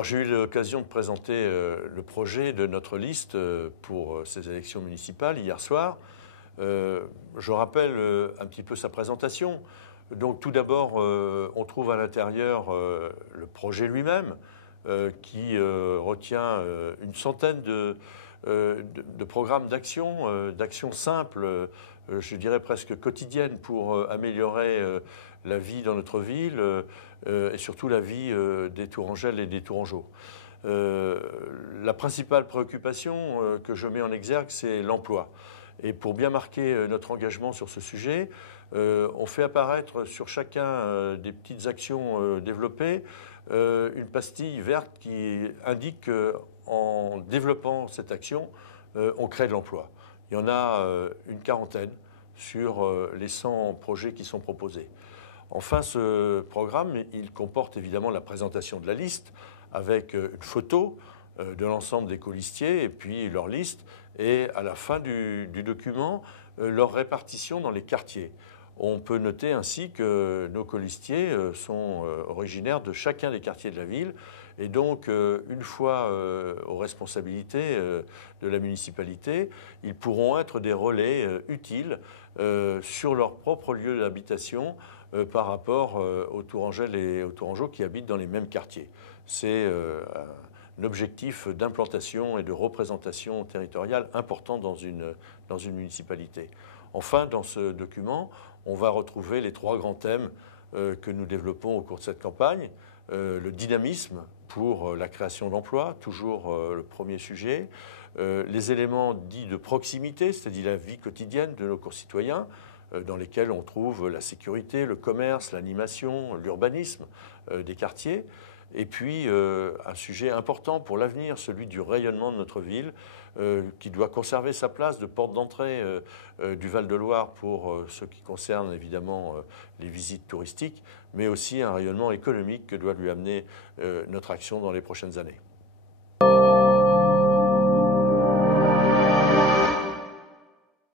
Alors j'ai eu l'occasion de présenter le projet de notre liste pour ces élections municipales hier soir. Je rappelle un petit peu sa présentation. Donc tout d'abord, on trouve à l'intérieur le projet lui-même qui retient une centaine de programmes d'actions simples, je dirais presque quotidiennes pour améliorer la vie dans notre ville et surtout la vie des Tourangelles et des Tourangeaux. La principale préoccupation que je mets en exergue, c'est l'emploi. Et pour bien marquer notre engagement sur ce sujet, on fait apparaître sur chacun des petites actions développées une pastille verte qui indique qu'en développant cette action, on crée de l'emploi. Il y en a une quarantaine sur les 100 projets qui sont proposés. Enfin, ce programme, il comporte évidemment la présentation de la liste avec une photo de l'ensemble des colistiers et puis leur liste et à la fin du document, leur répartition dans les quartiers. On peut noter ainsi que nos colistiers sont originaires de chacun des quartiers de la ville et donc une fois aux responsabilités de la municipalité, ils pourront être des relais utiles sur leur propre lieu d'habitation par rapport aux Tourangelles et aux Tourangeaux qui habitent dans les mêmes quartiers. C'est un objectif d'implantation et de représentation territoriale important dans une municipalité. Enfin, dans ce document, on va retrouver les 3 grands thèmes que nous développons au cours de cette campagne. Le dynamisme pour la création d'emplois, toujours le premier sujet. Les éléments dits de proximité, c'est-à-dire la vie quotidienne de nos concitoyens, dans lesquels on trouve la sécurité, le commerce, l'animation, l'urbanisme des quartiers. Et puis un sujet important pour l'avenir, celui du rayonnement de notre ville, qui doit conserver sa place de porte d'entrée du Val-de-Loire pour ce qui concerne évidemment les visites touristiques, mais aussi un rayonnement économique que doit lui amener notre action dans les prochaines années.